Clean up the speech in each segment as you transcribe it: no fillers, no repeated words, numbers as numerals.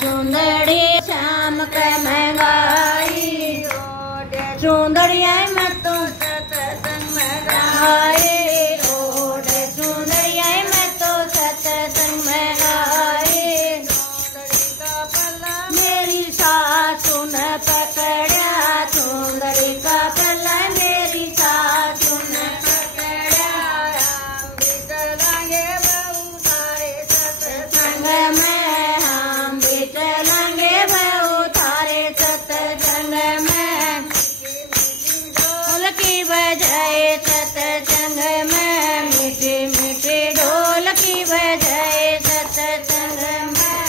चुंदड़ी श्याम के महंगाई चुंदड़िया में तो सत्संग में गाए ओढ़े चुंदड़िया में तो सत्संग में गाए मेरी सासू ने पकड़ा चुंदड़ी का पल्ला मेरी सासू ने पकड़ा हम भी चलेंगे बहु थारे सत्संग में ढोल की बजाए सत्संग में मीठी मीठी ढोल की बजाए सत्संग में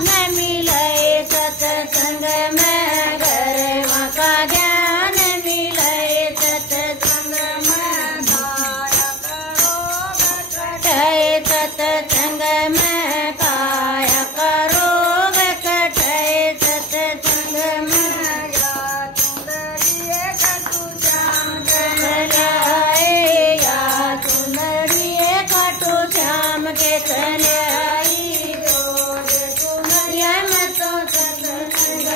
न मिले सत्संग में घरवा का ज्ञान मिले सत्संग में कटाए सत्संग में काया करो कटाए सत्संग में श्याम के चले आई चुनरिया में तो सत्संग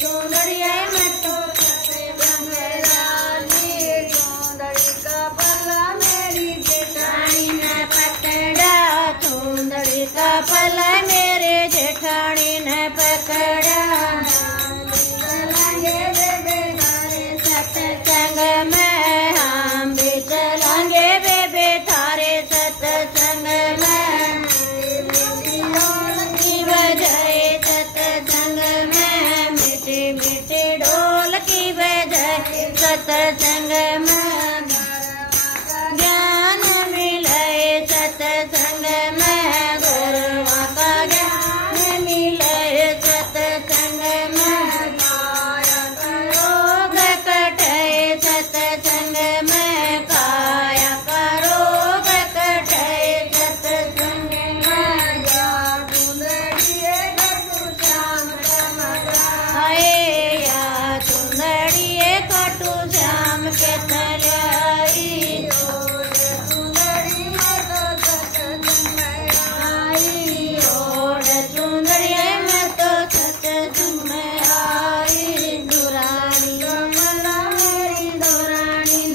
चुनरिया में तो सत्संग चुंदड़ी का पल्ला मेरी जेठानी ने पकड़ा चुंदड़ी का पल्ला मेरे जेठानी ने पकड़ा सत्संग में हम भी चलेंगे बेबे थारे सत्संग में की बजाए सत्संग में मीठी मीठी ढोल की बजाए सत्संग में ज्ञान मिले सत्संग में गुरुआ का ज्ञान मिले सत्संग में रोग कटाए सत्संग में काया करो कटाए सत्संग में आए या चुंदड़िए कटू श्याम के तलाई ओढ़ चुंदड़िए में तो सत्संग में आई दुरानी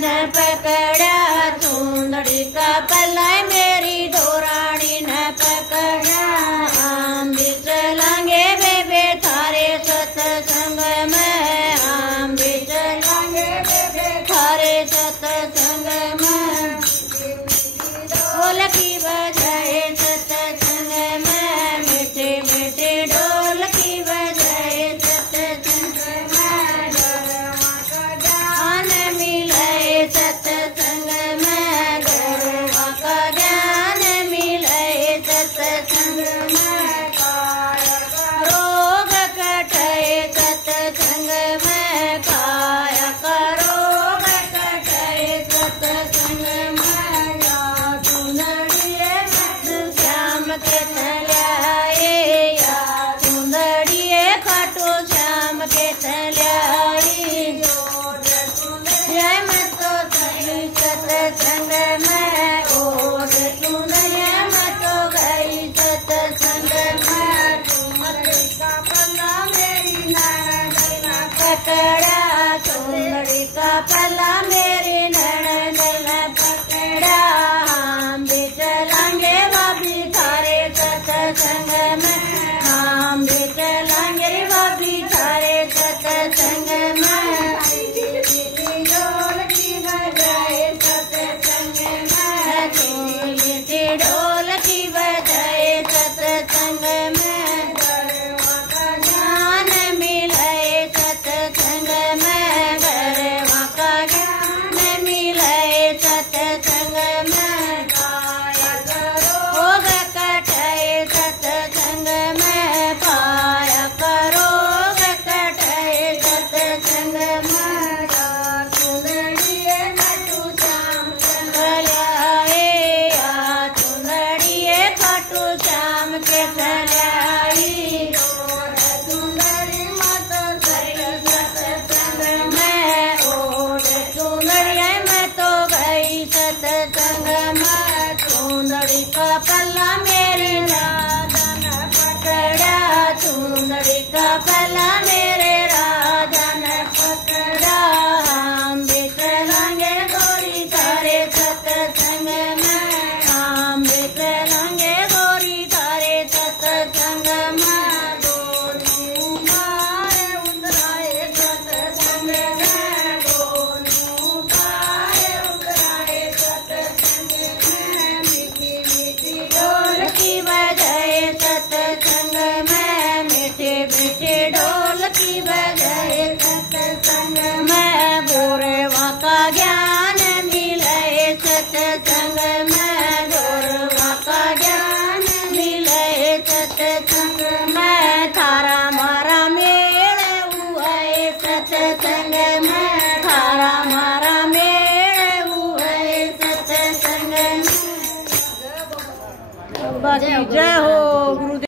ने पकड़ा चुंदड़ी का पल्ला मेरी दोरानी ने पकड़ा हम भी चलेंगे बेबे थारे सत्संग में हम भी चलेंगे बेबे थारे सत्संग में ढोल की बजाए सत्संग में मीठी मीठी ढोल की बजाए सत्संग में ज्ञान मिले सत्संग में गुरुआ का ज्ञान मिले सत्संग में रोग कटाए सत्संग में काया करोग कटाए सत्संग में चुंदड़िए श्याम के चले आए या चुंदड़िए खाटू श्याम के चले आई जय मत तो सत्संग में ओढ़ चुंदड़िया मत तो गई सत्संग में चुंदड़ी का पल्ला मेरी नैना पकड़ा चुंदड़ी का पल्ला मेरी नैना पकड़ा हम भी चलेंगे भाभी थारे सत्संग में हम भी चलेंगे भाभी थारे सत्संग में ढोल की बजाए सत्संग में ढोल की बजाए सत्संग में ज्ञान मिले सत्संग में घरवा का ज्ञान मिले सत्संग में भोग कटाए सत्संग में पाया करो कटाए सत्संग में चुंदड़िए खाटू श्याम चले आए या चुंदड़िए खाटू श्याम के चले आई चुंदड़ी मत सत्संग में ओढ़ चुंदड़िया में तो गई सत्संग में चुंदड़ी का पल्ला में पल मेरे राजा ने पकड़ा। हम भी चलेंगे गोरी तारे सत्संग में, हम भी चलेंगे गोरी तारे सत्संग में। दोनों पार उतराए सत्संग में, दोनों पार उतराए सत्संग में। मीठी मीठी ढोलकी बजाए सत्संग में, मीठी मीठी ढोलकी बजाए सत्संग में। गौरवा का ज्ञान मिले सत्संग में, गौरवा का ज्ञान मिले सत्संग में। थारा मारा मेल हुआ है सत्संग में, थारा मारा मेल हुआ है सत्संग में। जय हो गुरुदेव।